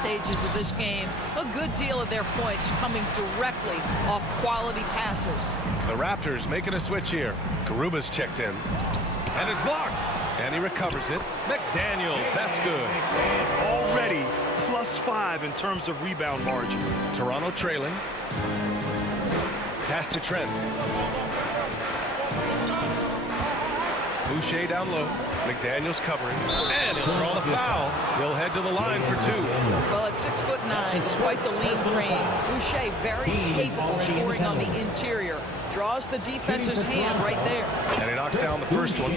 stages of this game. A good deal of their points coming directly off quality passes. The Raptors making a switch here. Garuba's checked in. And is blocked. And he recovers it. McDaniels, that's good. Already +5 in terms of rebound margin. Toronto trailing. Pass to Trent. Boucher down low. McDaniels covering. And he'll draw the foul. He'll head to the line for 2. Well, at 6'9", despite the lean frame, Boucher very capable scoring on the interior. Draws the defense's hand right there. And he knocks down the first one.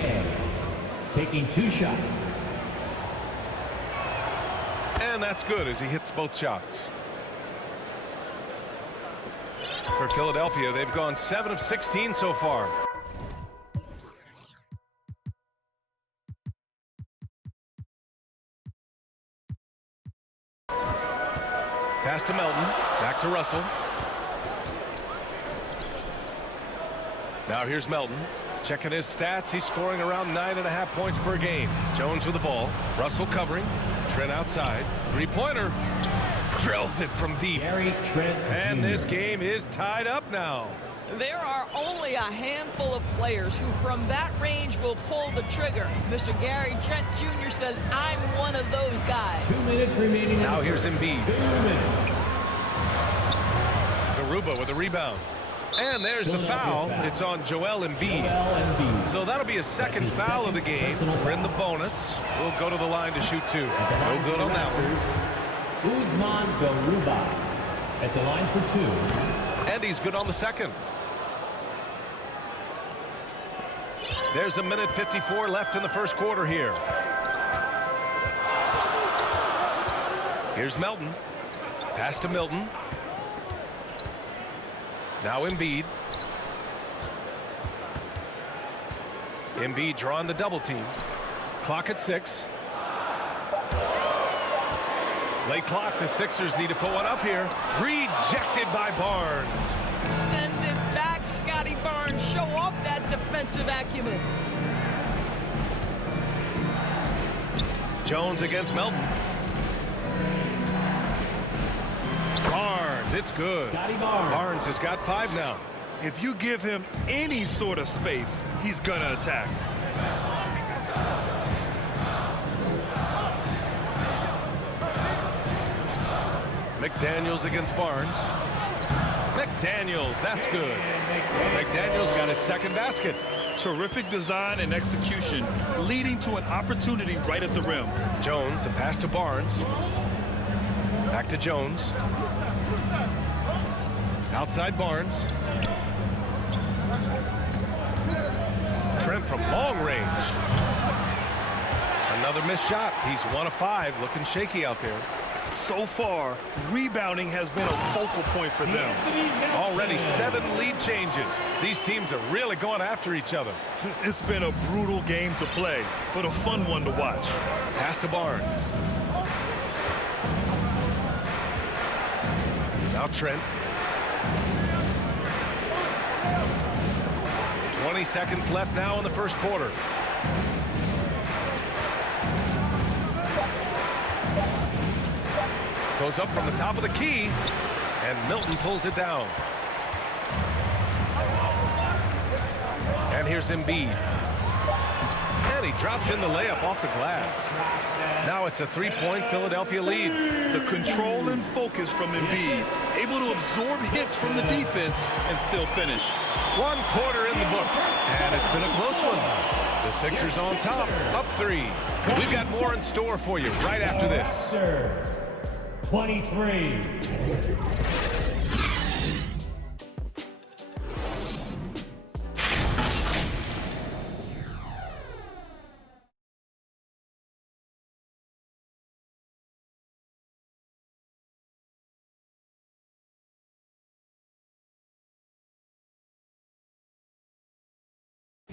Taking 2 shots. And that's good as he hits both shots. For Philadelphia, they've gone 7 of 16 so far. Pass to Melton. Back to Russell. Now here's Melton. Checking his stats. He's scoring around 9.5 points per game. Jones with the ball. Russell covering. Trent outside. Three-pointer. Drills it from deep. And this game is tied up now. There are only a handful of players who from that range will pull the trigger. Mr. Gary Trent Jr. says, I'm one of those guys. 2 minutes remaining. Now here's Embiid. 2 minutes. Garuba with a rebound. And there's the foul. It's on Joel Embiid. So that'll be his second foul of the game. We're in the bonus. We'll go to the line to shoot 2. No good on that one. Usman Garuba at the line for 2. And he's good on the second. There's a minute 54 left in the first quarter here. Here's Melton. Pass to Milton. Now Embiid. Embiid drawing the double team. Clock at 6. Late clock. The Sixers need to put one up here. Rejected by Barnes. Send it back, Scotty Barnes. Show off that defensive acumen. Jones against Melton. Barnes, it's good. Barnes has got 5 now. If you give him any sort of space, he's gonna attack. McDaniels against Barnes. McDaniels, that's good. McDaniels got his second basket. Terrific design and execution, leading to an opportunity right at the rim. Jones, the pass to Barnes. Back to Jones. Outside Barnes. Trent from long range. Another missed shot. He's 1 of 5, looking shaky out there. So far, rebounding has been a focal point for them. Already 7 lead changes. These teams are really going after each other. It's been a brutal game to play, but a fun one to watch. Pass to Barnes. Now Trent. 20 seconds left now in the first quarter. Goes up from the top of the key, and Milton pulls it down. And here's Embiid. And he drops in the layup off the glass. Now it's a 3-point Philadelphia lead. The control and focus from Embiid, able to absorb hits from the defense and still finish. 1 quarter in the books, and it's been a close one. The Sixers on top, up 3. We've got more in store for you right after this. 23.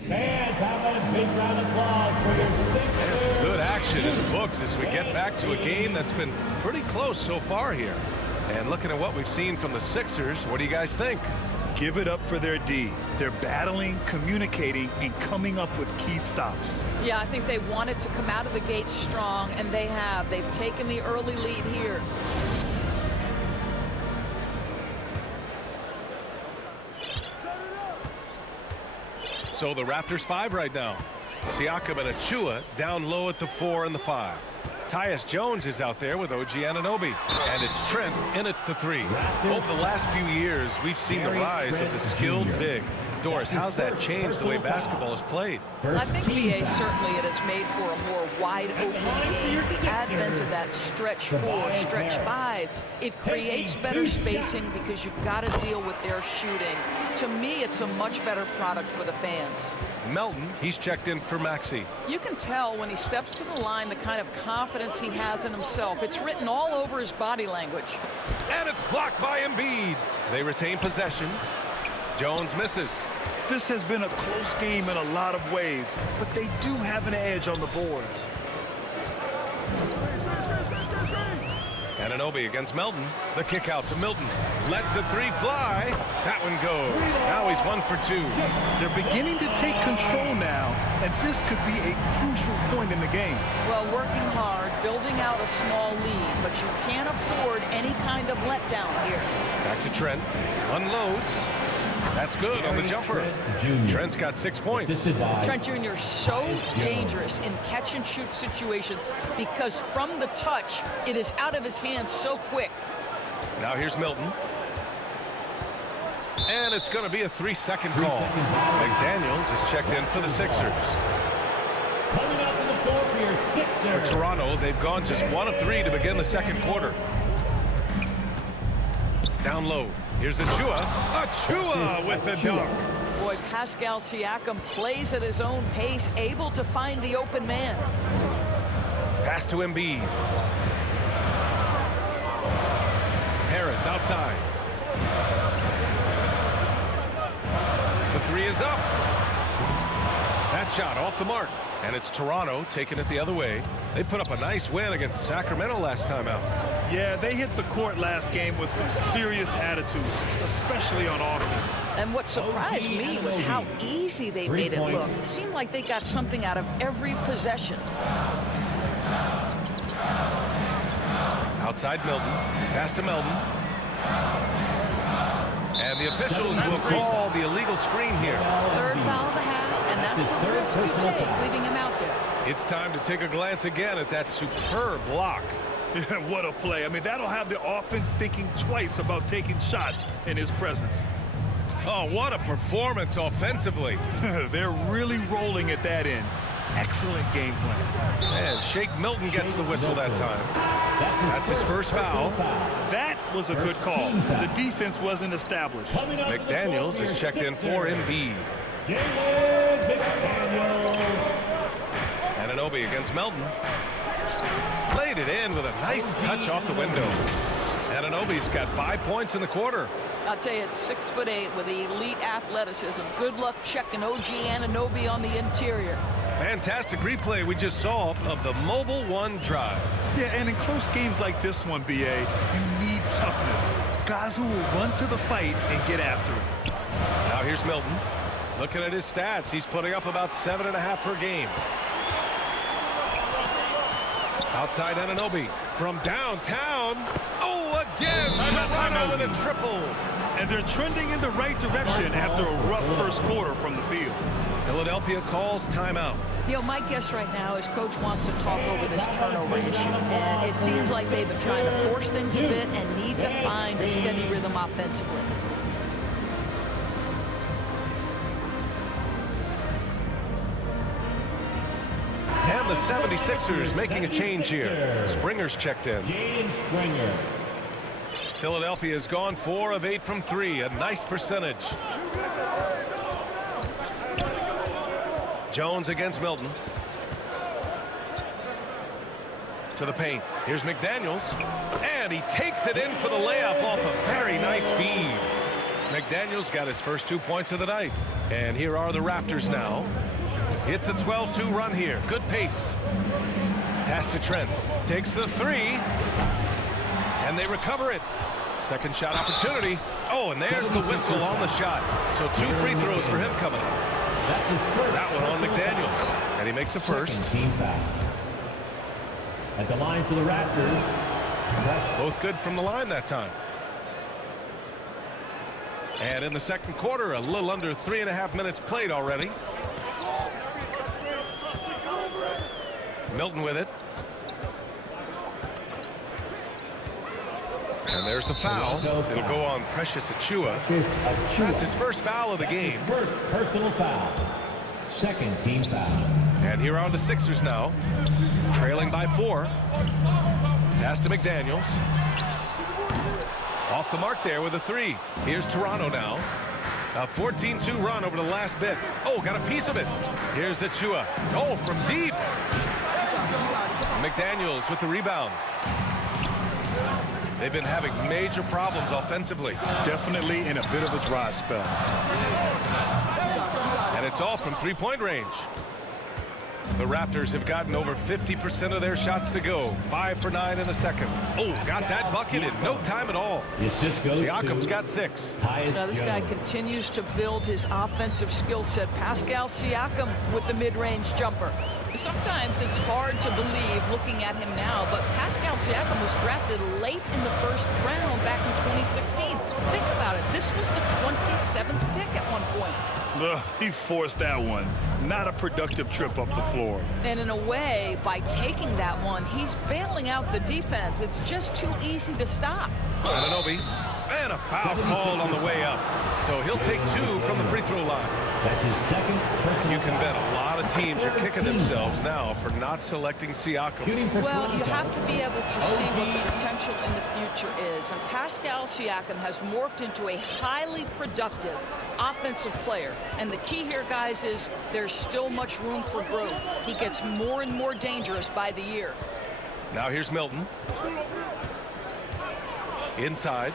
Fans, how about a big round of applause for your Sixers? There's good action in the books as we get back to a game that's been pretty close so far here. And looking at what we've seen from the Sixers, what do you guys think? Give it up for their D. They're battling, communicating, and coming up with key stops. Yeah, I think they wanted to come out of the gate strong, and they have. They've taken the early lead here. So the Raptors 5 right now. Siakam and Achua down low at the 4 and the 5. Tyus Jones is out there with OG Anunoby. And it's Trent in at the 3. Over the last few years, we've seen the rise of the skilled big. Doris, how's that changed the way basketball is played? I think, BA, certainly it has made for a more wide-open game. The advent of that stretch 4, stretch 5, it creates better spacing because you've got to deal with their shooting. To me, it's a much better product for the fans. Melton, he's checked in for Maxey. You can tell when he steps to the line the kind of confidence he has in himself. It's written all over his body language. And it's blocked by Embiid. They retain possession. Jones misses. This has been a close game in a lot of ways, but they do have an edge on the boards. Anunoby against Melton. The kick out to Milton. Lets the 3 fly. That one goes. Now he's 1 for 2. They're beginning to take control now, and this could be a crucial point in the game. Well, working hard, building out a small lead, but you can't afford any kind of letdown here. Back to Trent. Unloads. That's good on the jumper. Trent's got 6 points. Trent Jr. so dangerous in catch-and-shoot situations because from the touch, it is out of his hands so quick. Now here's Milton. And it's going to be a 3-second call. McDaniels is checked in for the Sixers. Coming up in the floor for your For Sixers. Toronto, they've gone just 1 of 3 to begin the second quarter. Down low. Here's Achua. Achua with the dunk. Boy, Pascal Siakam plays at his own pace, able to find the open man. Pass to Embiid. Harris outside. The 3 is up. That shot off the mark. And it's Toronto taking it the other way. They put up a nice win against Sacramento last time out. Yeah, they hit the court last game with some serious attitudes, especially on offense. And what surprised me was how easy they made it look. It seemed like they got something out of every possession. Outside Milton. Pass to Melton. And the officials will call the illegal screen here. Third foul of the half, and that's the risk you take, leaving him out there. It's time to take a glance again at that superb block. What a play. I mean, that'll have the offense thinking twice about taking shots in his presence. Oh, what a performance offensively. They're really rolling at that end. Excellent game plan. And Shake Milton gets the whistle that time. That's his first foul. That was a good call. The defense wasn't established. McDaniels is checked in for Embiid. Jalen McDaniels. Anunoby against Melton. Laid it in with a nice touch off the window. Anunoby's got 5 points in the quarter. I'll tell you, it's 6'8" with elite athleticism. Good luck checking OG Anunoby on the interior. Fantastic replay we just saw of the Mobile One drive. Yeah, and in close games like this one, BA, you need toughness. Guys who will run to the fight and get after it. Now here's Milton. Looking at his stats, he's putting up about 7.5 per game. Outside Anunoby from downtown. Oh, again, Toronto with a triple. And they're trending in the right direction after a rough first quarter from the field. Philadelphia calls timeout. You know, my guess right now is Coach wants to talk over this turnover issue. And it seems like they've been trying to force things a bit and need to find a steady rhythm offensively. And the 76ers making a change here. Springer's checked in. Jalen Springer. Philadelphia has gone 4 of 8 from 3. A nice percentage. Jones against Milton. To the paint. Here's McDaniels. And he takes it in for the layup off a very nice feed. McDaniels got his first 2 points of the night. And here are the Raptors now. It's a 12-2 run here. Good pace. Pass to Trent. Takes the 3. And they recover it. Second shot opportunity. Oh, and there's the whistle on the shot. So 2 free throws for him coming up. That one on McDaniels. And he makes the first. Team foul. At the line for the Raptors. Both good from the line that time. And in the second quarter, a little under 3.5 minutes played already. Milton with it. And there's the foul. It'll go on Precious Achiuwa. That's his first foul of the game. First personal foul. Second team foul. And here are the Sixers now, trailing by 4. Pass to McDaniels. Off the mark there with a 3. Here's Toronto now. A 14-2 run over the last bit. Oh, got a piece of it. Here's Achiuwa. Oh, from deep. McDaniels with the rebound. They've been having major problems offensively. Definitely in a bit of a dry spell. And it's all from three-point range. The Raptors have gotten over 50% of their shots to go. 5 for 9 in the second. Oh, got that bucket in no time at all. The assist goes Siakam's to got 6. Tyus Now this guy Jones. continues to build his offensive skill set. Pascal Siakam with the mid-range jumper. Sometimes it's hard to believe looking at him now, but Pascal Siakam was drafted late in the first round back in 2016. Think about it. This was the 27th pick at one point. Ugh, he forced that one. Not a productive trip up the floor. And in a way, by taking that one, he's bailing out the defense. It's just too easy to stop. Anunoby. And a foul called on the way up. So he'll take 2 from the free throw line. That's his second personal You can foul. bet a lot of teams are kicking themselves now for not selecting Siakam. Shooting for Well, you Toronto. have to be able to see what the potential in the future is. And Pascal Siakam has morphed into a highly productive offensive player. And the key here, guys, is there's still much room for growth. He gets more and more dangerous by the year. Now here's Milton. Inside.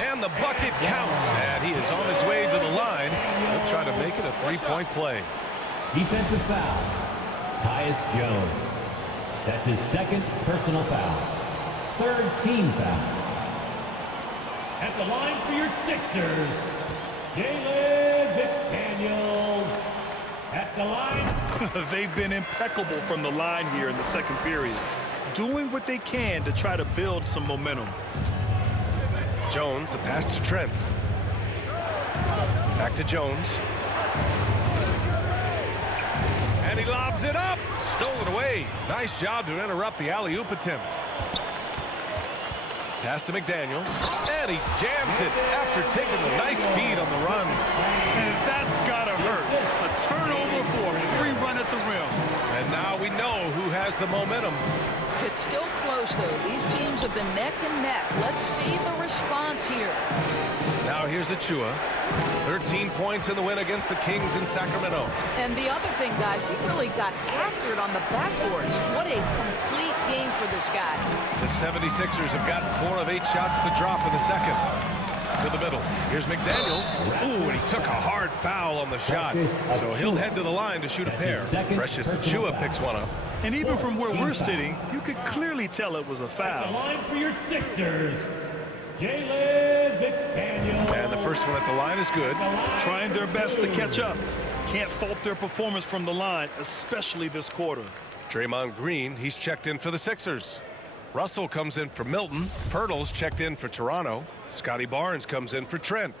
And the bucket counts. And he is on his way to the line. He'll try to make it a three-point play. Defensive foul. Tyus Jones. That's his second personal foul. Third team foul. At the line for your Sixers, Jalen McDaniels. At the line. They've been impeccable from the line here in the second period. Doing what they can to try to build some momentum. Jones, the pass to Trent. Back to Jones. And he lobs it up. Stolen away. Nice job to interrupt the alley-oop attempt. Pass to McDaniels. And he jams it after taking a nice feed on the run. And that's gotta hurt. A turnover for a free run at the rim. And now we know who has the momentum. It's still close, though. These teams have been neck and neck. Let's see the response here. Now here's Achiuwa. 13 points in the win against the Kings in Sacramento. And the other thing, guys, he really got after it on the backboards. What a complete game for this guy. The 76ers have gotten 4 of 8 shots to drop in the second. To the middle. Here's McDaniels. Ooh, and he took a hard foul on the shot. So he'll head to the line to shoot a pair. Precious Achiuwa picks one up. And even from where we're sitting, you could clearly tell it was a At the foul. line for your Sixers, Jalen McDaniels. And the first one at the line is good. Trying their best to catch up. Can't fault their performance from the line, especially this quarter. Draymond Green, he's checked in for the Sixers. Russell comes in for Milton. Pirtle's checked in for Toronto. Scotty Barnes comes in for Trent.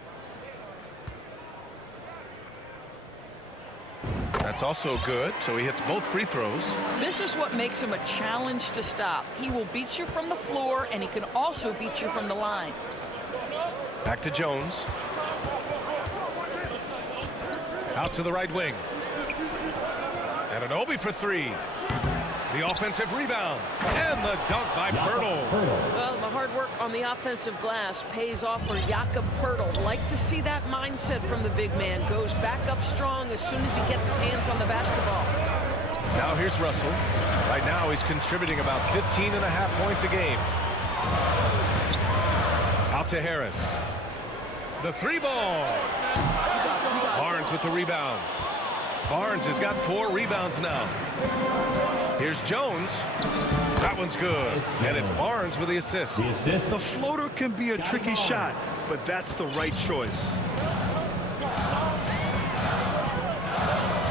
That's also good, so he hits both free throws. This is what makes him a challenge to stop. He will beat you from the floor, and he can also beat you from the line. Back to Jones. Out to the right wing. And Anunoby for 3. The offensive rebound. And the dunk by Pirtle. Well, the hard work on the offensive glass pays off for Jakob Pirtle. Like to see that mindset from the big man. Goes back up strong as soon as he gets his hands on the basketball. Now here's Russell. Right now he's contributing about 15.5 points a game. Out to Harris. The 3-ball. Barnes with the rebound. Barnes has got 4 rebounds now. Here's Jones. That one's good. And it's Barnes with the assist. The assist. The floater can be a tricky shot, but that's the right choice.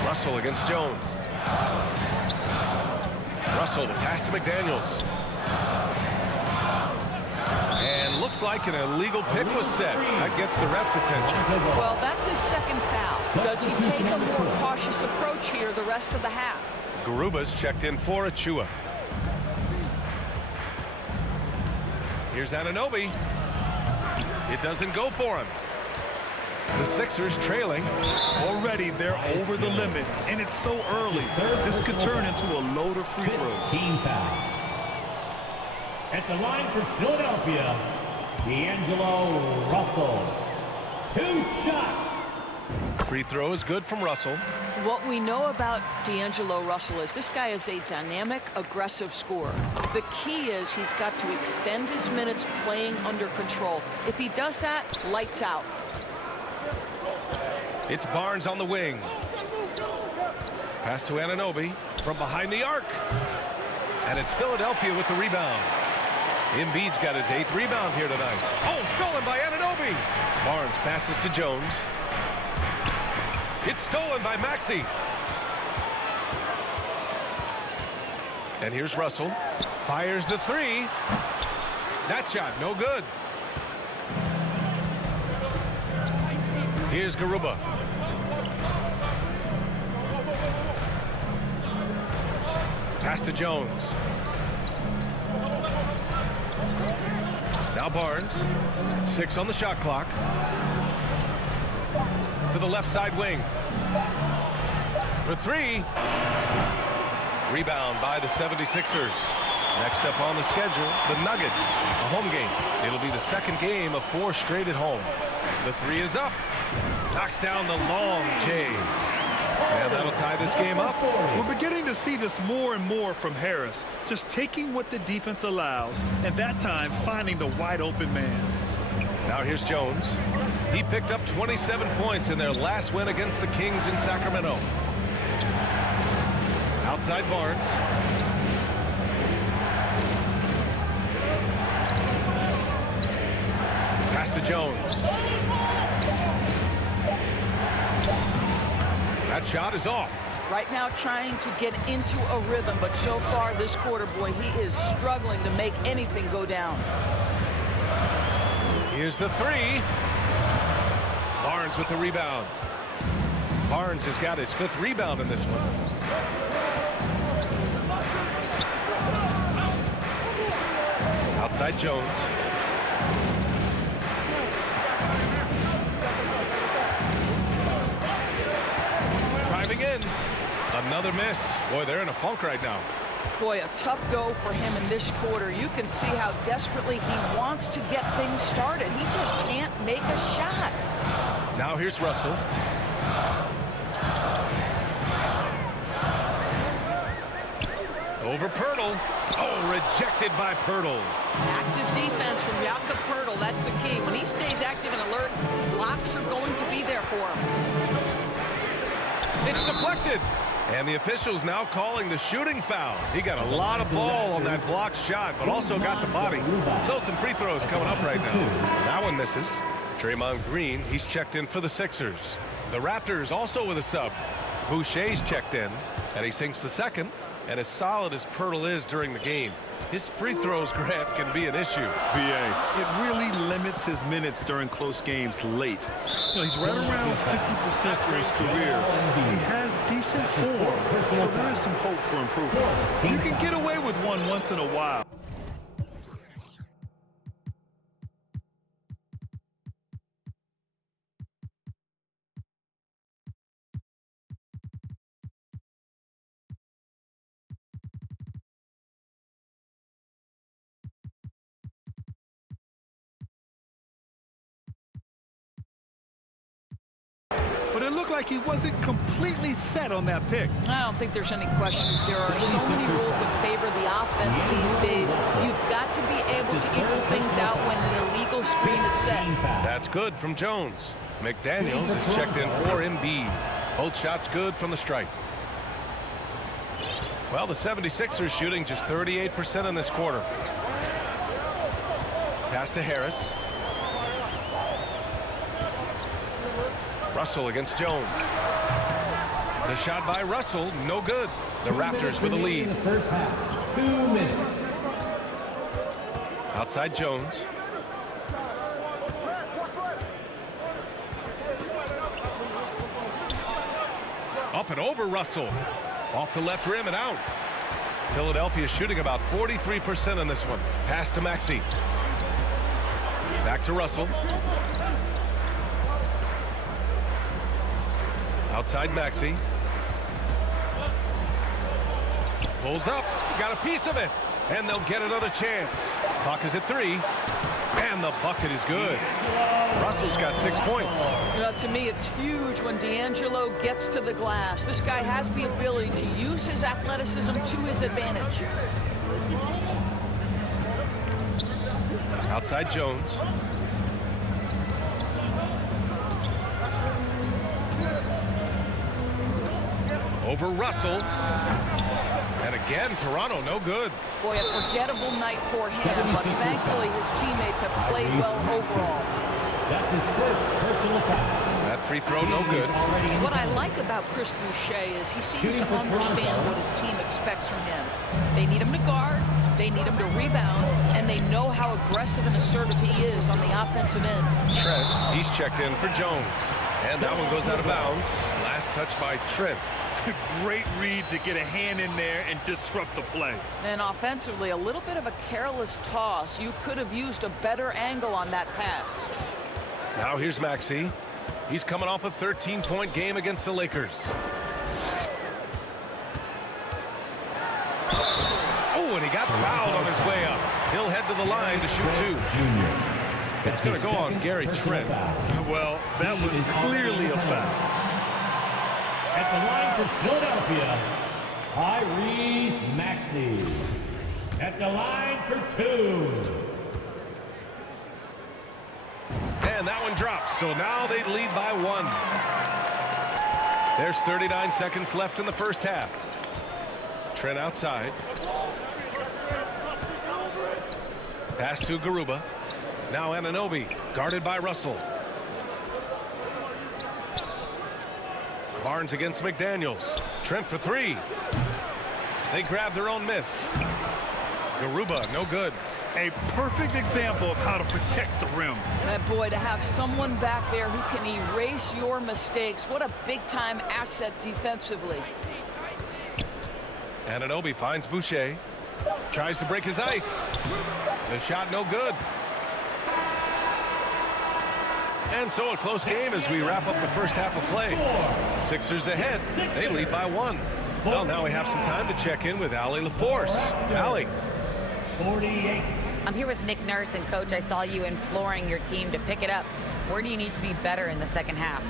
Russell against Jones. Russell, the pass to McDaniels. And looks Looks like an illegal pick was set. That gets the ref's attention. Well, that's his second foul. Does he take a more cautious approach here the rest of the half? Garuba's checked in for Achua. Here's Anunoby. It doesn't go for him. The Sixers trailing. Already they're over the limit, and it's so early. This could turn into a load of free throws. Team foul. At the line for Philadelphia, D'Angelo Russell. 2 shots. Free throw is good from Russell. What we know about D'Angelo Russell is this guy is a dynamic, aggressive scorer. The key is he's got to extend his minutes playing under control. If he does that, lights out. It's Barnes on the wing. Pass to Anunoby from behind the arc. And it's Philadelphia with the rebound. Embiid's got his 8th rebound here tonight. Oh, stolen by Anunoby. Barnes passes to Jones. It's stolen by Maxey. And here's Russell. Fires the 3. That shot, no good. Here's Garuba. Pass to Jones. Now Barnes. 6 on the shot clock. To the left side wing. For 3. Rebound by the 76ers. Next up on the schedule, the Nuggets. A home game. It'll be the second game of 4 straight at home. The 3 is up. Knocks down the long J. And that'll tie this game up. We're beginning to see this more and more from Harris. Just taking what the defense allows, and that time finding the wide open man. Now here's Jones. He picked up 27 points in their last win against the Kings in Sacramento. Outside Barnes. Pass to Jones. That shot is off. Right now trying to get into a rhythm, but so far this quarter, boy, he is struggling to make anything go down. Here's the 3. Barnes with the rebound. Barnes has got his 5th rebound in this one. Outside Jones. Driving in. Another miss. Boy, they're in a funk right now. Boy, a tough go for him in this quarter. You can see how desperately he wants to get things started. He just can't make a shot. Now here's Russell. Over Poeltl. Oh, rejected by Poeltl. Active defense from Jakob Poeltl. That's the key. When he stays active and alert, blocks are going to be there for him. It's deflected. And the officials now calling the shooting foul. He got a lot of ball on that blocked shot, but also got the body. So some free throws coming up right now. That one misses. Draymond Green, he's checked in for the Sixers. The Raptors also with a sub. Boucher's checked in, and he sinks the second. And as solid as Poeltl is during the game, his free throws, Grant, can be an issue. BA, it really limits his minutes during close games late. You know, he's right around 50% for his career. He has decent form, so there is some hope for improvement. You can get away with one once in a while. But it looked like he wasn't completely set on that pick. I don't think there's any question. There are so many rules that favor the offense these days. You've got to be able to equal things out when an illegal screen is set. That's good from Jones. McDaniels is checked in for Embiid. Both shots good from the stripe. Well, the 76ers shooting just 38% in this quarter. Pass to Harris. Russell against Jones. The shot by Russell, no good. The Raptors with a lead. In the first half, 2 minutes. Outside Jones. Up and over Russell. Off the left rim and out. Philadelphia shooting about 43% on this one. Pass to Maxey. Back to Russell. Outside Maxey. Pulls up. Got a piece of it. And they'll get another chance. Clock is at 3. And the bucket is good. Russell's got 6 points. You know, to me, it's huge when D'Angelo gets to the glass. This guy has the ability to use his athleticism to his advantage. Outside Jones. Over Russell. And again, Toronto, no good. Boy, a forgettable night for him, but thankfully his teammates have played well overall. That's his first personal foul. That free throw, no good. What I like about Chris Boucher is he seems to understand what his team expects from him. They need him to guard, they need him to rebound, and they know how aggressive and assertive he is on the offensive end. Trent, he's checked in for Jones. And that one goes out of bounds. Last touch by Trent. Great read to get a hand in there and disrupt the play. And offensively, a little bit of a careless toss. You could have used a better angle on that pass. Now here's Maxey. He's coming off a 13-point game against the Lakers. Oh, and he got fouled on his way up. He'll head to the line to shoot 2. It's going to go on Gary Trent. Well, that was clearly a foul. At the line for Philadelphia, Tyrese Maxey. At the line for 2. And that one drops, so now they lead by 1. There's 39 seconds left in the first half. Trent outside. Pass to Garuba. Now Anunoby, guarded by Russell. Barnes against McDaniels. Trent for 3. They grab their own miss. Garuba, no good. A perfect example of how to protect the rim. And boy, to have someone back there who can erase your mistakes, what a big-time asset defensively. Anunoby finds Boucher. Tries to break his ice. The shot no good. And so a close game as we wrap up the first half of play. Sixers ahead. They lead by 1. Well, now we have some time to check in with Allie LaForce. Allie. 48. I'm here with Nick Nurse, and Coach, I saw you imploring your team to pick it up. Where do you need to be better in the second half?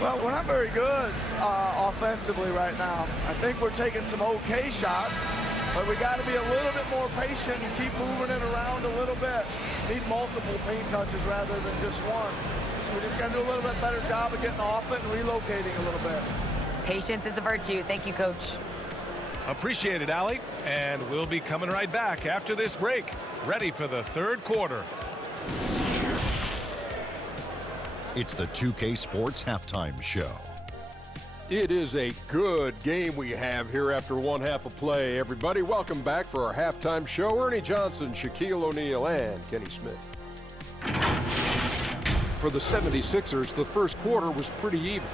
Well, we're not very good offensively right now. I think we're taking some okay shots, but we got to be a little bit more patient and keep moving it around a little bit. Need multiple paint touches rather than just one. So we just got to do a little bit better job of getting off it and relocating a little bit. Patience is a virtue. Thank you, Coach. Appreciate it, Allie. And we'll be coming right back after this break. Ready for the third quarter. It's the 2K Sports Halftime Show. It is a good game we have here after one half of play. Everybody, welcome back for our halftime show. Ernie Johnson, Shaquille O'Neal, and Kenny Smith. For the 76ers, the first quarter was pretty even,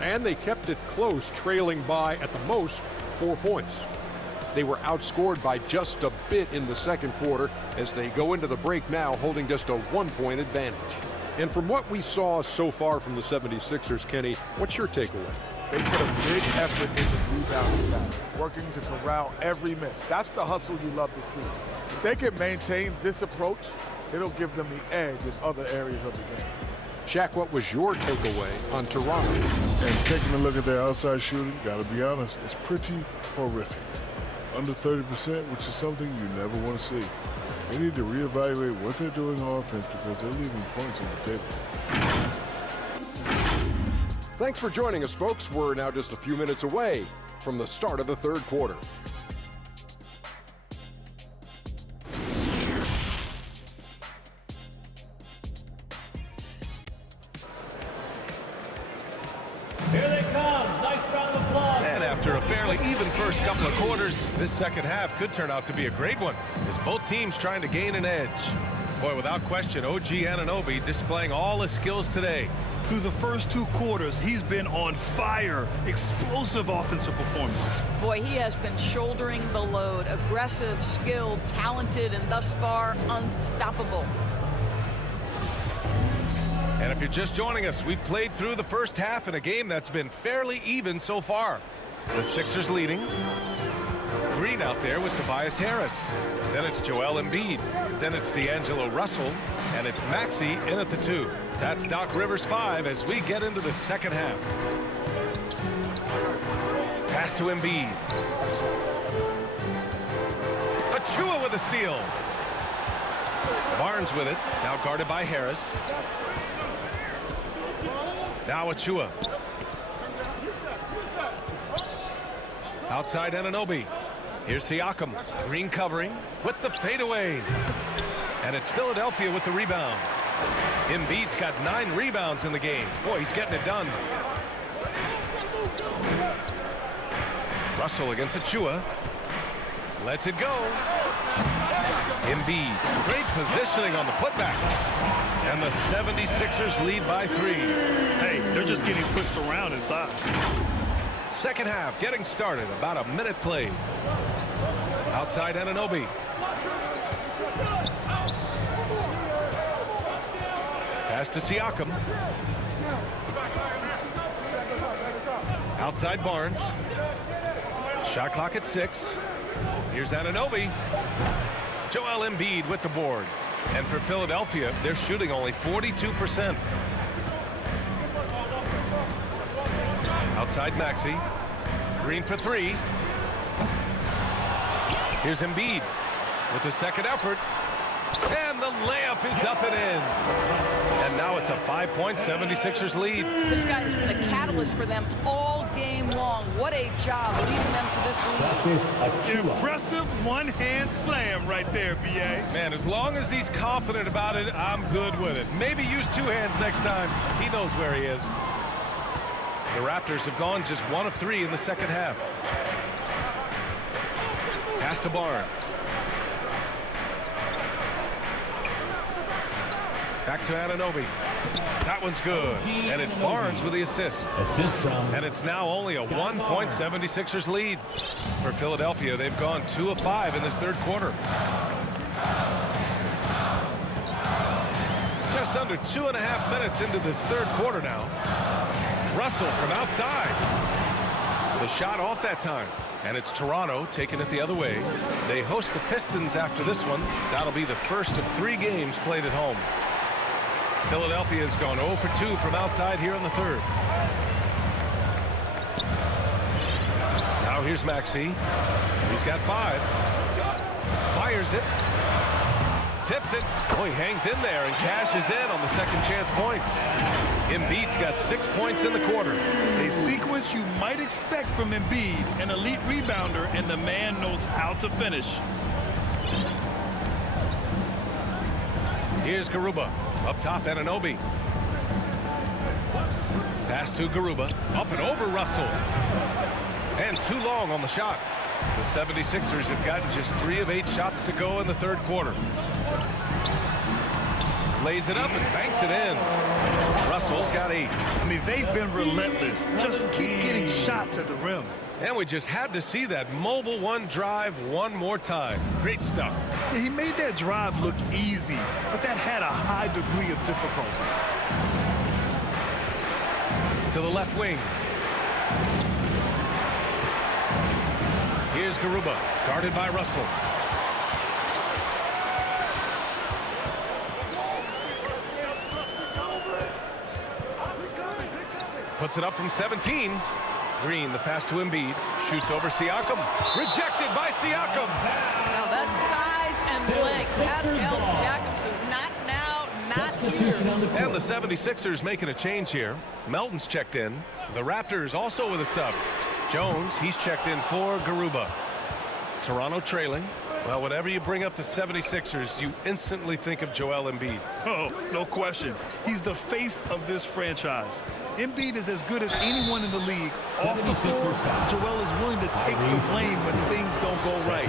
and they kept it close, trailing by, at the most, 4 points. They were outscored by just a bit in the second quarter as they go into the break now holding just a 1-point advantage. And from what we saw so far from the 76ers, Kenny, what's your takeaway? They put a big effort into rebounding back, working to corral every miss. That's the hustle you love to see. If they can maintain this approach, it'll give them the edge in other areas of the game. Shaq, what was your takeaway on Toronto? And taking a look at their outside shooting, gotta be honest, it's pretty horrific. Under 30%, which is something you never want to see. They need to reevaluate what they're doing on offense because they're leaving points on the table. Thanks for joining us, folks. We're now just a few minutes away from the start of the third quarter. Here they come. Nice round of applause. And after a fairly even first couple of quarters, this second half could turn out to be a great one as both teams trying to gain an edge. Boy, without question, OG Anunoby displaying all his skills today. Through the first 2 quarters, he's been on fire. Explosive offensive performance. Boy, he has been shouldering the load. Aggressive, skilled, talented, and thus far unstoppable. And if you're just joining us, we've played through the first half in a game that's been fairly even so far. The Sixers leading. Green out there with Tobias Harris. Then it's Joel Embiid. Then it's D'Angelo Russell. And it's Maxey in at the 2. That's Doc Rivers 5 as we get into the second half. Pass to Embiid. Achua with a steal. Barnes with it. Now guarded by Harris. Now Achua. Outside Anunoby. Here's Siakam. Green covering with the fadeaway. And it's Philadelphia with the rebound. Embiid's got 9 rebounds in the game. Boy, he's getting it done. Russell against Achua. Lets it go. Embiid. Great positioning on the putback. And the 76ers lead by 3. Hey, they're just getting pushed around inside. Second half getting started. About a minute played. Outside Anunoby. Pass to Siakam. Outside Barnes. Shot clock at 6. Here's Anunoby. Joel Embiid with the board. And for Philadelphia, they're shooting only 42%. Outside Maxey. Green for 3. Here's Embiid with the second effort. And the layup is up and in. And now it's a 5-point 76ers lead. This guy has been a catalyst for them all game long. What a job leading them to this lead. Impressive one-hand slam right there, B.A. Man, as long as he's confident about it, I'm good with it. Maybe use 2 hands next time. He knows where he is. The Raptors have gone just 1 of 3 in the second half. Pass to Barnes. Back to Anunoby. That one's good. And it's Barnes with the assist. And it's now only a 1-point 76ers lead. For Philadelphia, they've gone 2 of 5 in this third quarter. Just under 2.5 minutes into this third quarter now. Russell from outside. The shot off that time. And it's Toronto taking it the other way. They host the Pistons after this one. That'll be the first of 3 games played at home. Philadelphia has gone 0 for 2 from outside here in the third. Now here's Maxey. He's got 5. Fires it. Tips it. Oh, he hangs in there and cashes in on the second chance points. Embiid's got 6 points in the quarter. A sequence you might expect from Embiid, an elite rebounder, and the man knows how to finish. Here's Garuba. Up top, Anunoby. Pass to Garuba. Up and over Russell. And too long on the shot. The 76ers have gotten just 3 of 8 shots to go in the third quarter. Lays it up and banks it in. Russell's got 8. I mean, they've been relentless. Just keep getting shots at the rim. And we just had to see that mobile 1 drive one more time. Great stuff. Yeah, he made that drive look easy, but that had a high degree of difficulty. To the left wing. Here's Garuba, guarded by Russell. Puts it up from 17. Green, the pass to Embiid. Shoots over Siakam. Rejected by Siakam. Now that size and length. Pascal Siakam says, not now, not here. And the 76ers making a change here. Melton's checked in. The Raptors also with a sub. Jones, he's checked in for Garuba. Toronto trailing. Well, whenever you bring up the 76ers, you instantly think of Joel Embiid. Oh, no question. He's the face of this franchise. Embiid is as good as anyone in the league. Off the floor, Joel is willing to take the blame when things don't go right.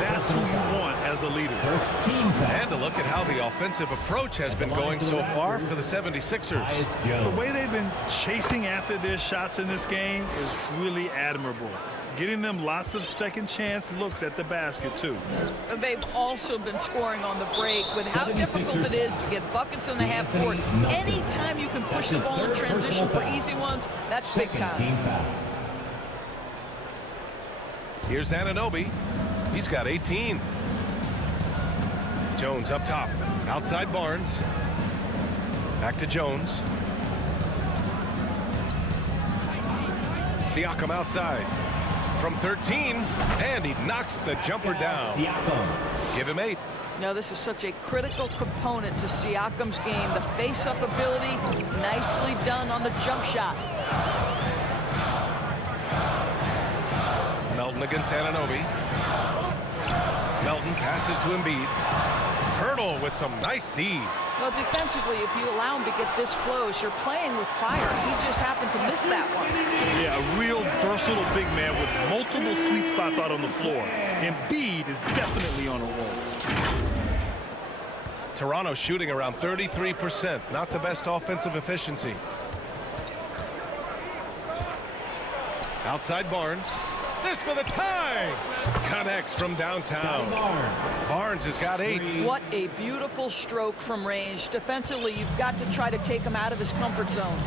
That's who you want as a leader. And a look at how the offensive approach has been going so far for the 76ers. The way they've been chasing after their shots in this game is really admirable. Getting them lots of second chance looks at the basket, too. They've also been scoring on the break with how difficult it is to get buckets in the half court. Anytime you can push the ball in transition for easy ones, that's big time. Here's Anunoby. He's got 18. Jones up top. Outside Barnes. Back to Jones. Siakam outside. From 13, and he knocks the jumper down. Give him 8. Now, this is such a critical component to Siakam's game. The face-up ability, nicely done on the jump shot. Melton against Anunoby. Melton passes to Embiid. Hurdle with some nice D. Well, defensively, if you allow him to get this close, you're playing with fire. He just happened to miss that one. Yeah, a real versatile big man with multiple sweet spots out on the floor. Embiid is definitely on a roll. Toronto shooting around 33%. Not the best offensive efficiency. Outside Barnes. This for the tie. Connects from downtown. Barnes has got 8. What a beautiful stroke from range. Defensively, you've got to try to take him out of his comfort zone.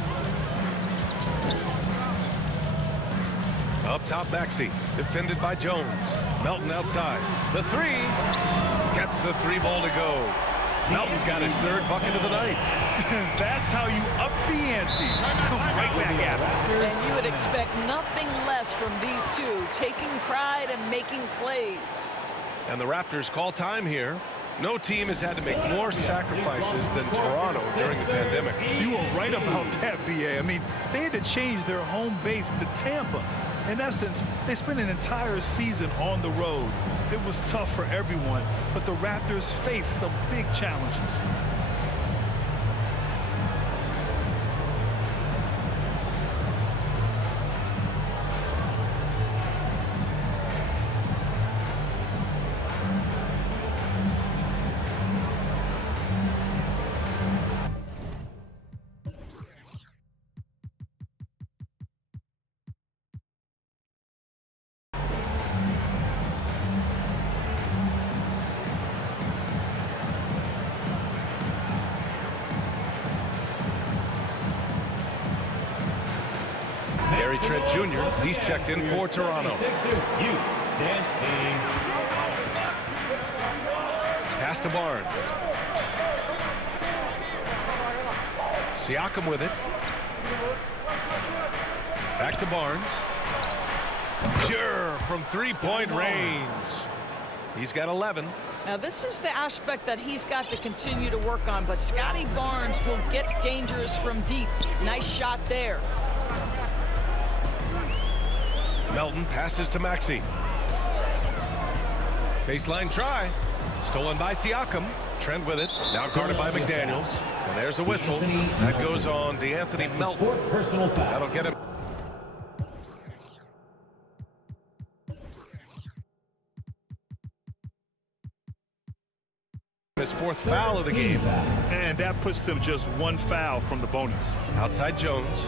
Up top, Maxey. Defended by Jones. Melton outside. The 3. Gets the 3 ball to go. Melton's got his 3rd bucket of the night. That's how you up the ante. Come right back at it. And you would expect nothing less from these two, taking pride and making plays. And the Raptors call time here. No team has had to make more sacrifices than Toronto during the pandemic. You were right about that, B.A. I mean, they had to change their home base to Tampa. In essence, they spent an entire season on the road. It was tough for everyone, but the Raptors faced some big challenges. Gary Trent Jr., he's checked in for Toronto. Pass to Barnes. Siakam with it. Back to Barnes. Pure from 3-point range. He's got 11. Now, this is the aspect that he's got to continue to work on, but Scotty Barnes will get dangerous from deep. Nice shot there. Melton passes to Maxey. Baseline try. Stolen by Siakam. Trent with it. Now guarded by McDaniels. And there's a whistle. That goes on DeAnthony Melton. That'll get him. His 4th foul of the game. And that puts them just 1 foul from the bonus. Outside Jones.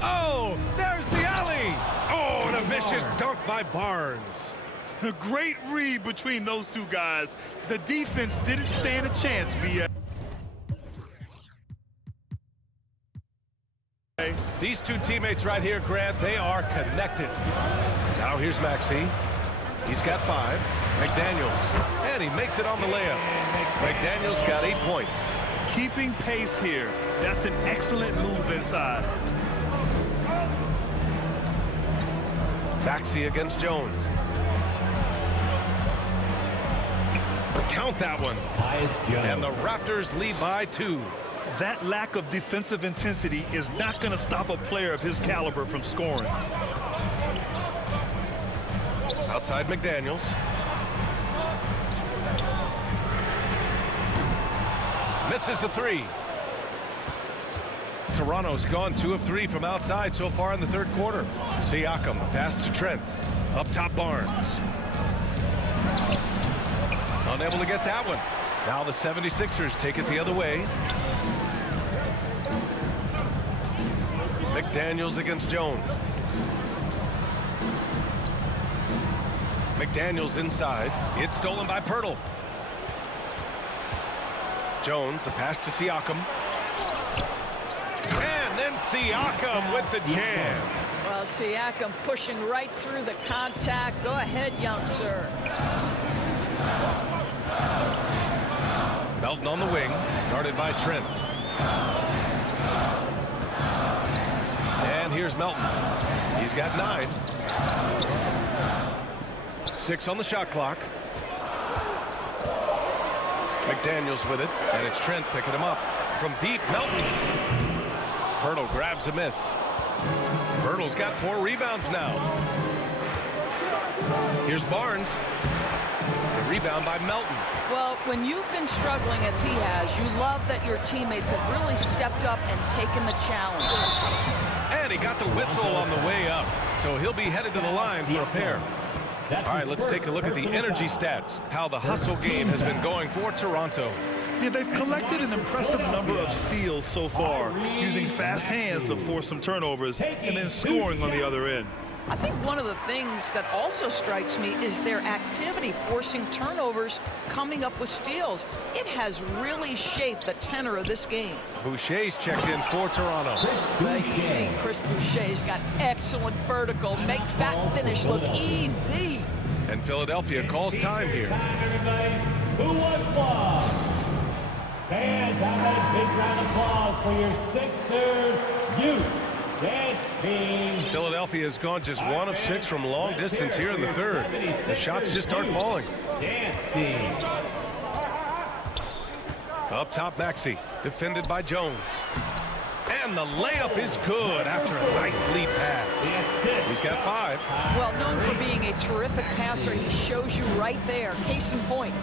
Oh, there's the alley. Oh, and a vicious dunk by Barnes. A great read between those two guys. The defense didn't stand a chance, B.A. These two teammates right here, Grant, they are connected. Now here's Maxey. He's got 5. McDaniels. And he makes it on the layup. McDaniels got 8 points. Keeping pace here. That's an excellent move inside. Maxey against Jones. Count that one. And the Raptors lead by 2. That lack of defensive intensity is not going to stop a player of his caliber from scoring. Outside McDaniels. Misses the three. Toronto's gone 2 of 3 from outside so far in the third quarter. Siakam, pass to Trent. Up top, Barnes. Unable to get that one. Now the 76ers take it the other way. McDaniels against Jones. McDaniels inside. It's stolen by Poeltl. Jones, the pass to Siakam. And then Siakam with the jam. Well, Siakam pushing right through the contact. Go ahead, young sir. Melton on the wing, guarded by Trent. And here's Melton. He's got 9. 6 on the shot clock. McDaniels with it, and it's Trent picking him up. From deep, Melton. Poeltl grabs a miss. Poeltl's got 4 rebounds now. Here's Barnes. The rebound by Melton. Well, when you've been struggling as he has, you love that your teammates have really stepped up and taken the challenge. And he got the whistle on the way up, so he'll be headed to the line for a pair. All right, let's take a look at the energy stats, how the hustle game has been going for Toronto. Yeah, they've collected an impressive number of steals so far, using fast hands to force some turnovers and then scoring on the other end. I think one of the things that also strikes me is their activity forcing turnovers, coming up with steals. It has really shaped the tenor of this game. Boucher's checked in for Toronto. You can see Chris Boucher's got excellent vertical, makes that finish look easy. And Philadelphia calls time here. Who wants applause? Fans, have that big round of applause for your Sixers youth dance team. Philadelphia has gone just 1 of 6 from long distance here in the third. The shots just aren't falling. Dance team. Up top, Maxey, defended by Jones. And the layup is good after a nice lead pass. He's got 5. Well, known for being a terrific passer, he shows you right there. Case in point.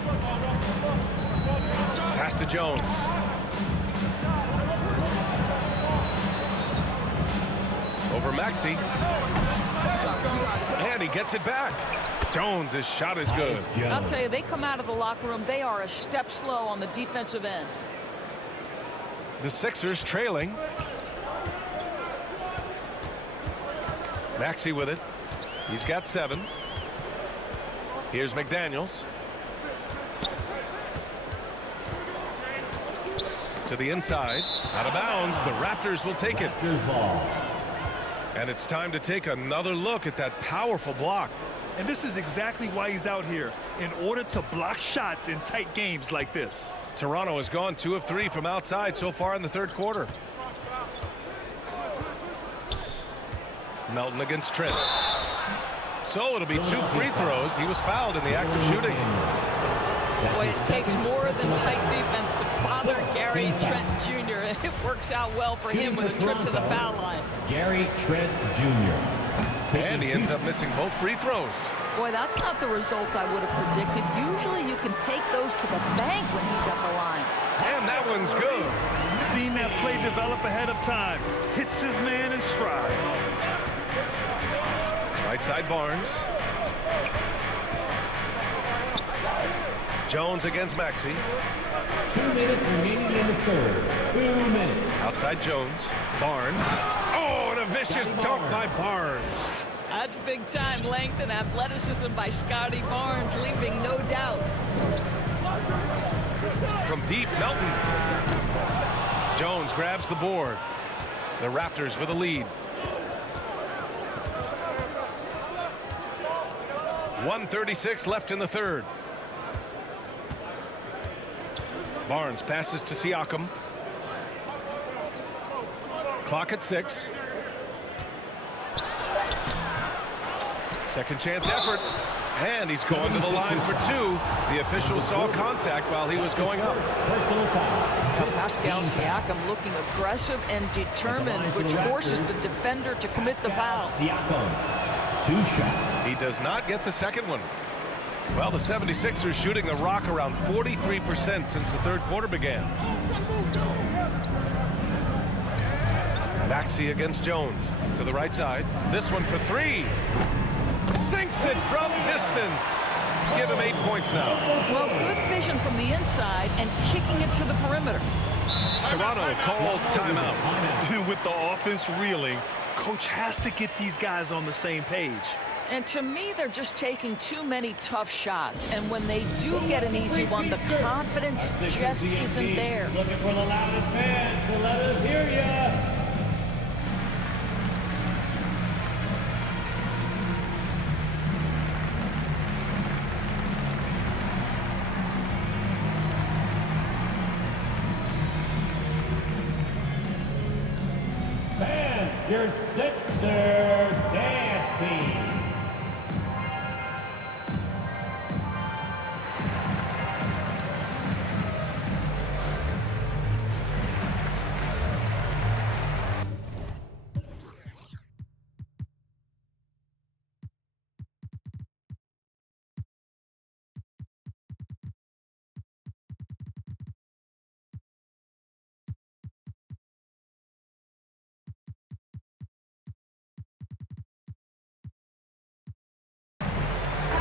Pass to Jones. Over Maxey. And he gets it back. Jones' shot is good. I'll tell you, they come out of the locker room, they are a step slow on the defensive end. The Sixers trailing. Maxey with it. He's got 7. Here's McDaniels. To the inside. Out of bounds. The Raptors will take it. And it's time to take another look at that powerful block. And this is exactly why he's out here, in order to block shots in tight games like this. Toronto has gone 2 of 3 from outside so far in the third quarter. Melton against Trent. So it'll be 2 free throws. He was fouled in the act of shooting. Boy, it takes more than tight defense to bother Gary Trent Jr. It works out well for him with a trip to the foul line. Gary Trent Jr. And he ends up missing both free throws. Boy, that's not the result I would have predicted. Usually you can take those to the bank when he's at the line. And that one's good. Seen that play develop ahead of time. Hits his man in stride. Right side Barnes. Jones against Maxey. 2 minutes remaining in the third. 2 minutes. Outside Jones. Barnes. Oh, and a vicious dunk by Barnes. That's big time length and athleticism by Scotty Barnes, leaving no doubt. From deep, Melton. Jones grabs the board. The Raptors with a lead. 1:36 left in the third. Barnes passes to Siakam. Clock at 6. Second chance effort. And he's going to the line for 2. The official saw contact while he was going up. Personal foul. Pascal Siakam looking aggressive and determined, which forces the defender to commit the foul. Siakam. 2 shots. He does not get the second one. Well, the 76ers shooting the rock around 43% since the third quarter began. Maxey against Jones to the right side. This one for 3. Sinks it from distance. Give him 8 points now. Well, good vision from the inside and kicking it to the perimeter. Toronto calls timeout. With the offense reeling, coach has to get these guys on the same page. And to me, they're just taking too many tough shots. And when they do get an easy one, the confidence just isn't there. Looking for the loudest fans, so let us hear ya. Fans, your Sixers dance team.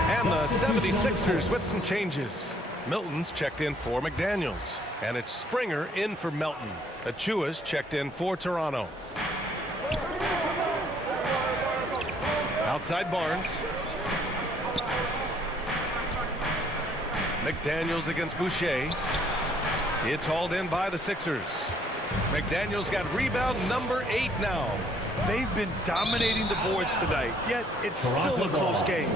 And the 76ers with some changes. Milton's checked in for McDaniels. And it's Springer in for Melton. Achua's checked in for Toronto. Outside Barnes. McDaniels against Boucher. It's hauled in by the Sixers. McDaniels got rebound number 8 now. They've been dominating the boards tonight, yet it's still a close game.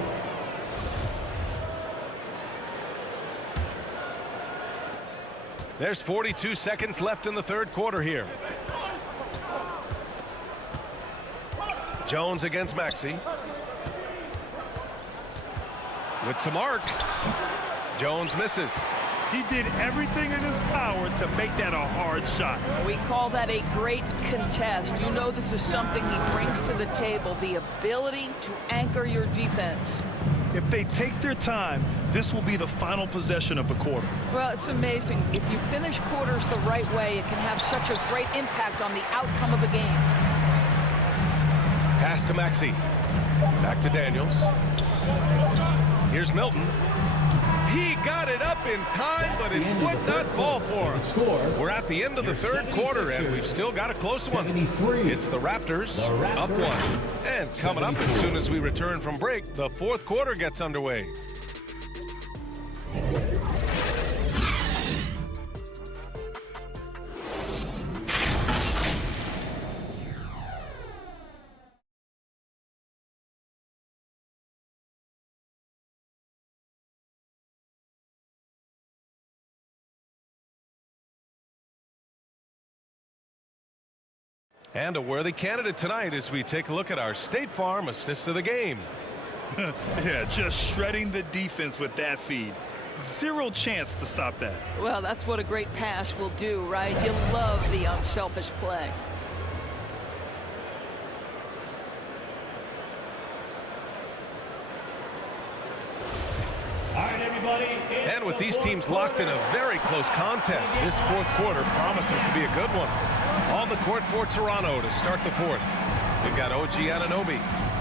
There's 42 seconds left in the third quarter here. Jones against Maxey. With some arc. Jones misses. He did everything in his power to make that a hard shot. We call that a great contest. You know this is something he brings to the table, the ability to anchor your defense. If they take their time, this will be the final possession of the quarter. Well, it's amazing. If you finish quarters the right way, it can have such a great impact on the outcome of a game. Pass to Maxey. Back to Daniels. Here's Milton. He got it up in time, but it would not fall for him. We're at the end of the third quarter, and we've still got a close one. It's the Raptors up 1. And coming up as soon as we return from break, the fourth quarter gets underway. And a worthy candidate tonight as we take a look at our State Farm assist of the game. Yeah, just shredding the defense with that feed. Zero chance to stop that. Well, that's what a great pass will do, right? You love the unselfish play. All right, everybody. And with these teams locked in a very close contest, this fourth quarter promises to be a good one. On the court for Toronto to start the fourth. We've got OG Anunoby,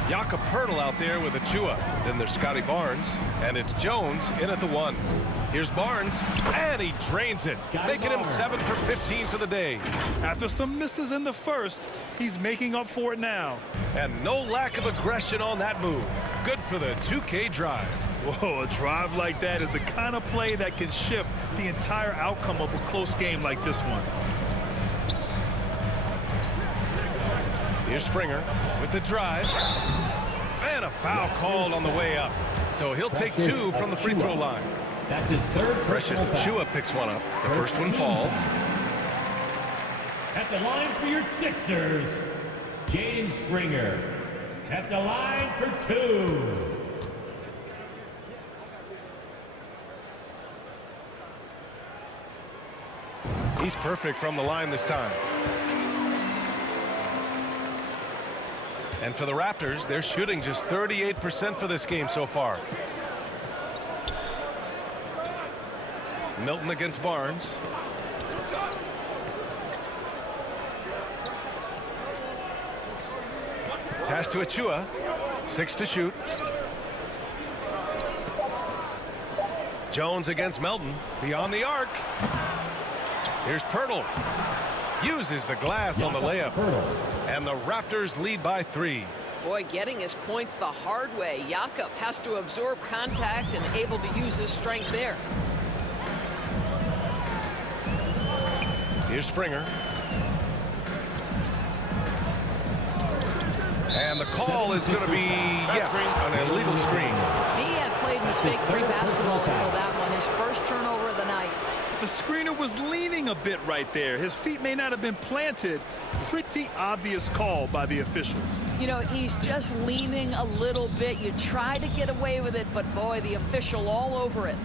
Jakob Poeltl out there with Achua. Then there's Scotty Barnes, and it's Jones in at the 1. Here's Barnes, and he drains it, making him 7 for 15 for the day. After some misses in the first, he's making up for it now. And no lack of aggression on that move. Good for the 2K drive. Whoa, a drive like that is the kind of play that can shift the entire outcome of a close game like this one. Here's Springer with the drive. And a foul called on the way up. So he'll take 2 from the free throw line. That's his third. Precious Achua picks one up. The first one falls. At the line for your Sixers, Jaden Springer. At the line for 2. He's perfect from the line this time. And for the Raptors, they're shooting just 38% for this game so far. Milton against Barnes. Pass to Achua. 6 to shoot. Jones against Melton. Beyond the arc. Here's Pirtle. Uses the glass on the layup. And the Raptors lead by 3. Boy, getting his points the hard way. Jakob has to absorb contact and able to use his strength there. Here's Springer. And the call is going to be, yes, an illegal screen. He had played mistake-free basketball until that one, his first turnover of the night. The screener was leaning a bit right there. His feet may not have been planted. Pretty obvious call by the officials. You know, he's just leaning a little bit. You try to get away with it, but boy, the official all over it.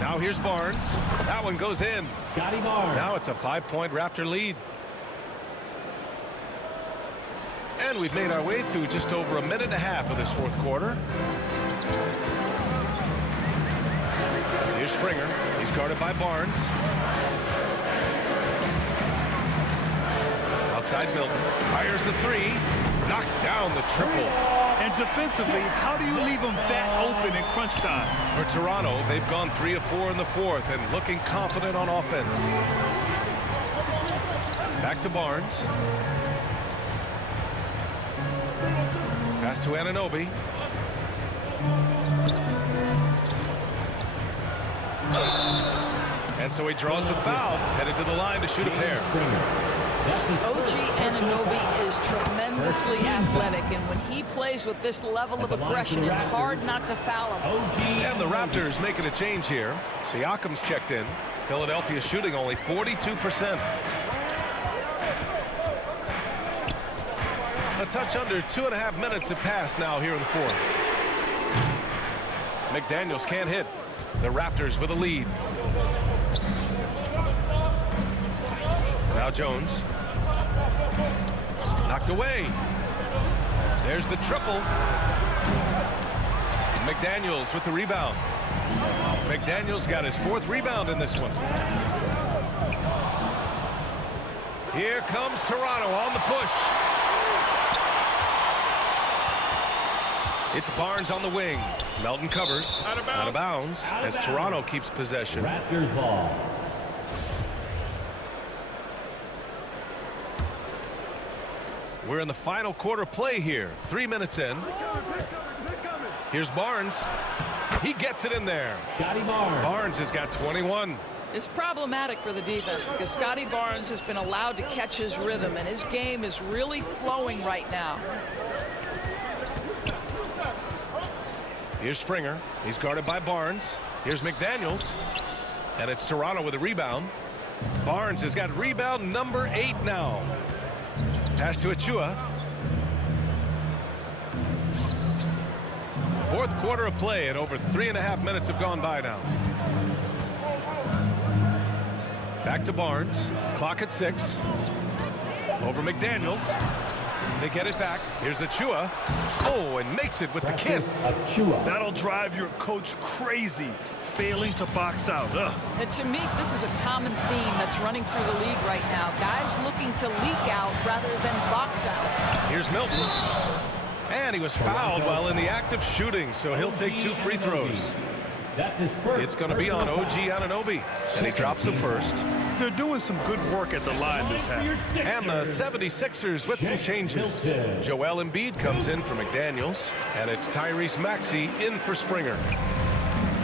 Now here's Barnes. That one goes in. Scotty Barnes. Now it's a 5-point Raptor lead. And we've made our way through just over a minute and a half of this fourth quarter. Here's Springer. He's guarded by Barnes. Outside Milton. Fires the 3. Knocks down the triple. And defensively, how do you leave them that open in crunch time? For Toronto, they've gone 3 of 4 in the fourth and looking confident on offense. Back to Barnes. Pass to Anunoby. And so he draws the foul, headed to the line to shoot a pair. OG Anunoby is tremendously athletic, and when he plays with this level of aggression, it's hard not to foul him. And the Raptors making a change here. Siakam's checked in. Philadelphia shooting only 42%. A touch under 2.5 minutes have passed now here in the fourth. McDaniels can't hit. The Raptors with a lead. Now Jones. Knocked away. There's the triple. McDaniels with the rebound. McDaniels got his 4th rebound in this one. Here comes Toronto on the push. It's Barnes on the wing. Melton covers. Out of bounds as Toronto keeps possession. Raptors ball. We're in the final quarter play here. 3 minutes in. Here's Barnes. He gets it in there. Scotty Barnes. Barnes has got 21. It's problematic for the defense because Scotty Barnes has been allowed to catch his rhythm, and his game is really flowing right now. Here's Springer. He's guarded by Barnes. Here's McDaniels. And it's Toronto with a rebound. Barnes has got rebound number 8 now. Pass to Achua. Fourth quarter of play, and over 3.5 minutes have gone by now. Back to Barnes. Clock at 6. Over McDaniels. They get it back. Here's Achua. Oh, and makes it with the kiss. That'll drive your coach crazy, failing to box out. Ugh. And to me, this is a common theme that's running through the league right now. Guys looking to leak out rather than box out. Here's Milton. And he was fouled while in the act of shooting, so he'll take 2 free throws. That's his first. It's going to be on OG Anunoby, and he drops the first. They're doing some good work at the line this half. And the 76ers with some changes. Joel Embiid comes in for McDaniels, and it's Tyrese Maxey in for Springer.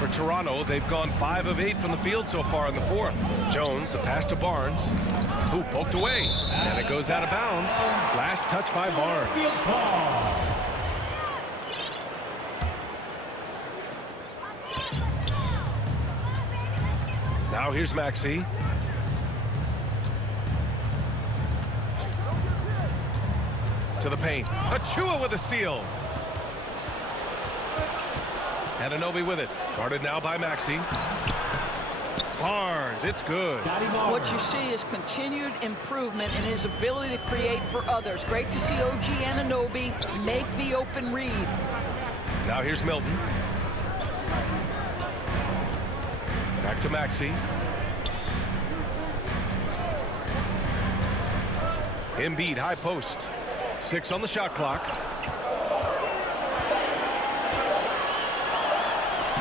For Toronto, they've gone 5 of 8 from the field so far in the fourth. Jones, the pass to Barnes, who poked away, and it goes out of bounds. Last touch by Barnes. Now here's Maxey. To the paint. Achua with a steal. Anunoby with it. Guarded now by Maxey. Barnes, it's good. What you see is continued improvement in his ability to create for others. Great to see OG Anunoby make the open read. Now here's Milton. Back to Maxey. Embiid, high post. 6 on the shot clock.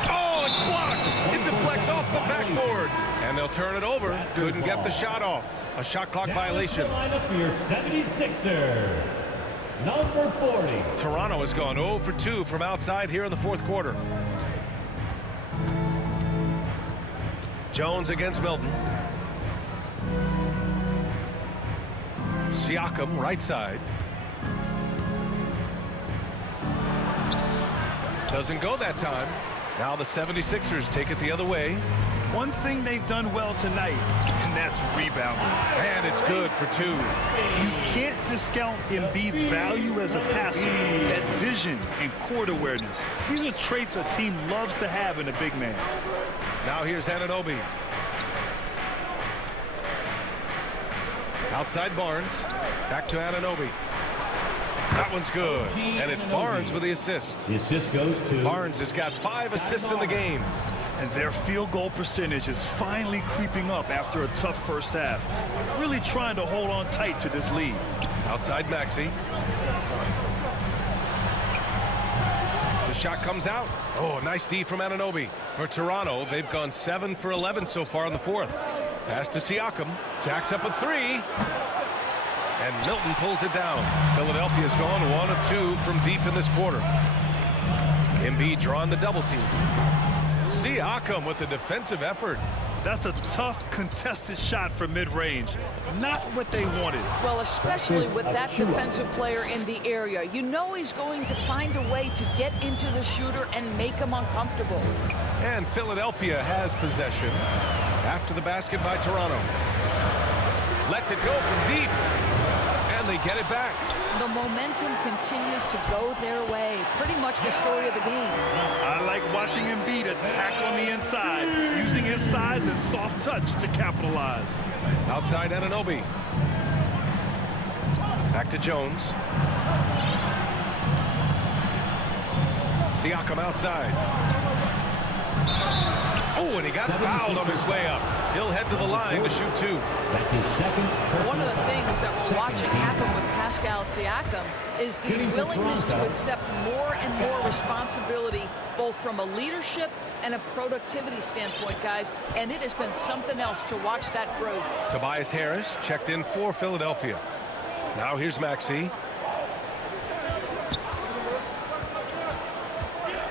Oh, it's blocked. It deflects off the backboard. And they'll turn it over. Couldn't get the shot off. A shot clock violation. Lineup for your 76ers. Number 40. Toronto has gone 0 for 2 from outside here in the fourth quarter. Jones against Milton. Siakam, right side. Doesn't go that time. Now the 76ers take it the other way. One thing they've done well tonight, and that's rebounding. And it's good for 2. You can't discount Embiid's value as a passer. That vision and court awareness. These are traits a team loves to have in a big man. Now here's Anunoby. Outside Barnes. Back to Anunoby. That one's good. And it's Barnes with the assist. The assist goes to Barnes has got 5 assists in the game. And their field goal percentage is finally creeping up after a tough first half. Really trying to hold on tight to this lead. Outside Maxey. The shot comes out. Oh, nice D from Anunoby. For Toronto, they've gone 7 for 11 so far in the fourth. Pass to Siakam. Jacks up a 3. And Milton pulls it down. Philadelphia's gone 1 of 2 from deep in this quarter. Embiid drawing the double team. Siakam with the defensive effort. That's a tough, contested shot from mid-range. Not what they wanted. Well, especially with that defensive player in the area. You know he's going to find a way to get into the shooter and make him uncomfortable. And Philadelphia has possession after the basket by Toronto. Lets it go from deep. And they get it back. The momentum continues to go their way. Pretty much the story of the game. I like watching Embiid attack on the inside, using his size and soft touch to capitalize. Outside Anunoby. Back to Jones. Siakam outside. Oh, and he got fouled on his way up. He'll head to the line to shoot 2. That's his second. One of the things that we're watching happen with Pascal Siakam is the willingness to accept more and more responsibility, both from a leadership and a productivity standpoint, guys. And it has been something else to watch that growth. Tobias Harris checked in for Philadelphia. Now here's Maxey.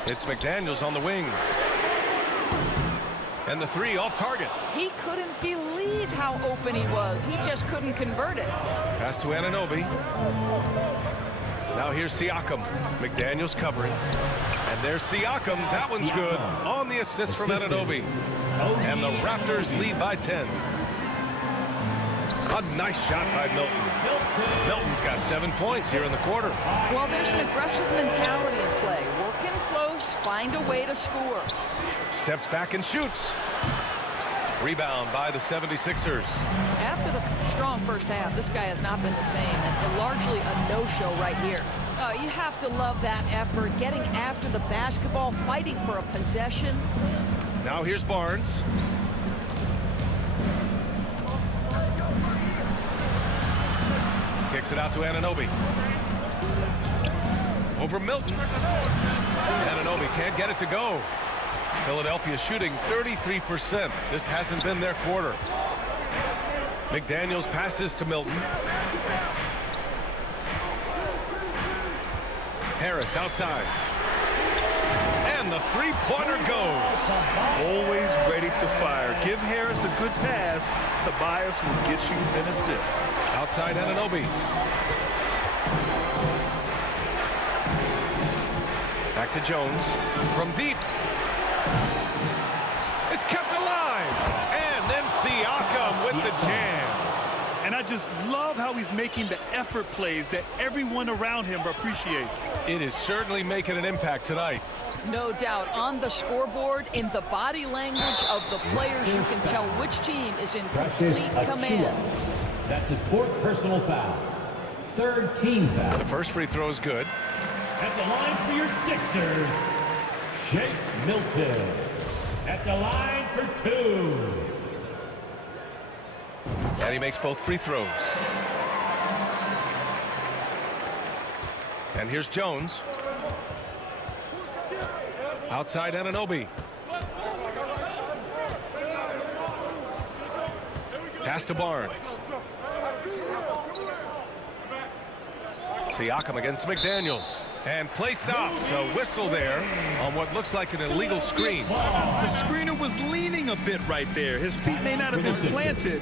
It's McDaniels on the wing. And the 3 off target. He couldn't believe how open he was. He just couldn't convert it. Pass to Anunoby. Now here's Siakam. McDaniels covering. And there's Siakam. That one's good. On the assist from Anunoby. And the Raptors lead by 10. A nice shot by Milton. Milton's got 7 points here in the quarter. Well, there's an aggressive mentality in play. Work in close, find a way to score. Steps back and shoots. Rebound by the 76ers. After the strong first half, this guy has not been the same, and largely a no-show right here. You have to love that effort, getting after the basketball, fighting for a possession. Now here's Barnes. Kicks it out to Anunoby. Over Milton. Anunoby can't get it to go. Philadelphia shooting 33%. This hasn't been their quarter. McDaniels passes to Milton. Harris outside. And the 3-pointer goes. Always ready to fire. Give Harris a good pass. Tobias will get you an assist. Outside Anunoby. Back to Jones. From deep. It's kept alive. And then Siakam with the jam. And I just love how he's making the effort plays that everyone around him appreciates. It is certainly making an impact tonight. No doubt. On the scoreboard, in the body language of the players, you can tell which team is in complete command. That's his 4th personal foul. 3rd team foul. The first free throw is good. At the line for your Sixers, Shake Milton. At the line for 2. And he makes both free throws. And here's Jones. Outside Anunoby. Pass to Barnes. Siakam against McDaniels. And play stops. A whistle there on what looks like an illegal screen. The screener was leaning a bit right there. His feet may not have been planted.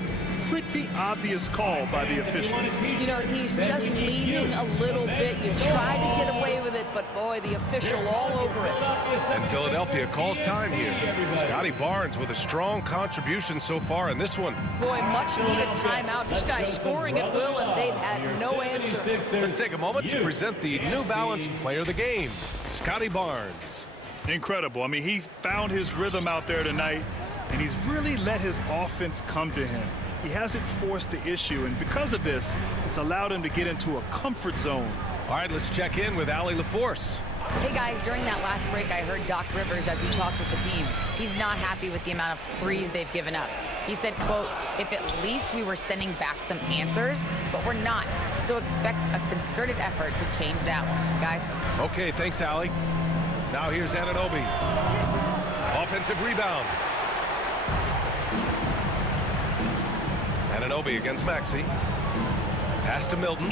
Pretty obvious call by the officials. You know, he's just leaning a little bit. You try to get away with it, but boy, the official all over it. And Philadelphia calls time here. Scotty Barnes with a strong contribution so far in this one. Boy, much needed timeout. This guy's scoring at will, and they've had no answer. Let's take a moment to present the New Balance Player of the Game, Scotty Barnes. Incredible. I mean, he found his rhythm out there tonight, and he's really let his offense come to him. He hasn't forced the issue, and because of this, it's allowed him to get into a comfort zone. All right, let's check in with Allie LaForce. Hey guys, during that last break, I heard Doc Rivers as he talked with the team. He's not happy with the amount of threes they've given up. He said, quote, if at least we were sending back some answers, but we're not. So expect a concerted effort to change that one, guys. Okay, thanks, Allie. Now here's Anunoby. Offensive rebound. Anunoby against Maxey. Pass to Milton.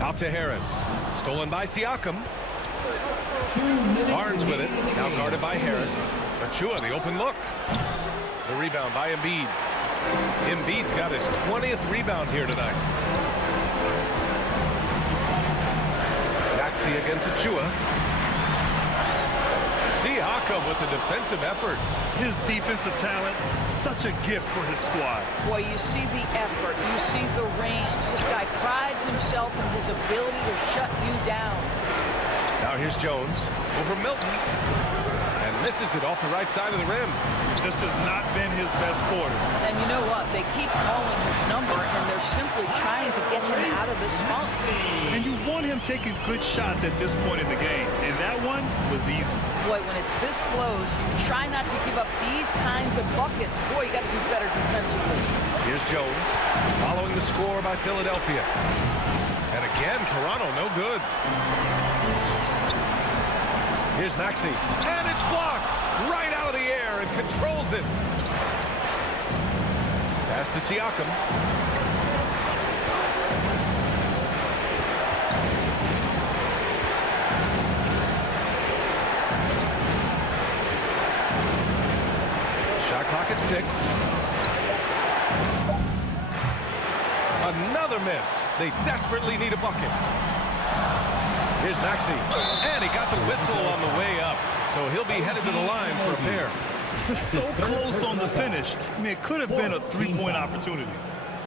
Out to Harris. Stolen by Siakam. Barnes with it. Now guarded by Harris. Achua, the open look. The rebound by Embiid. Embiid's got his 20th rebound here tonight. Maxey against Achua. Siakam with the defensive effort. His defensive talent, such a gift for his squad. Boy, you see the effort. You see the range. This guy prides himself in his ability to shut you down. Now here's Jones over Milton. And misses it off the right side of the rim. This has not been his best quarter. And you know what? They keep calling his number, and they're simply trying to get him out of this funk. And you want him taking good shots at this point in the game. And that one was easy. Boy, when it's this close, you try not to give up these kinds of buckets. Boy, you got to do better defensively. Here's Jones following the score by Philadelphia. And again, Toronto no good. Here's Maxey. And it's blocked right out of the air and controls it. Pass to Siakam. Shot clock at 6. Another miss. They desperately need a bucket. Here's Maxey. And he got the whistle on the way up. So he'll be headed to the line for a pair. So close on the finish. I mean, it could have been a three-point opportunity.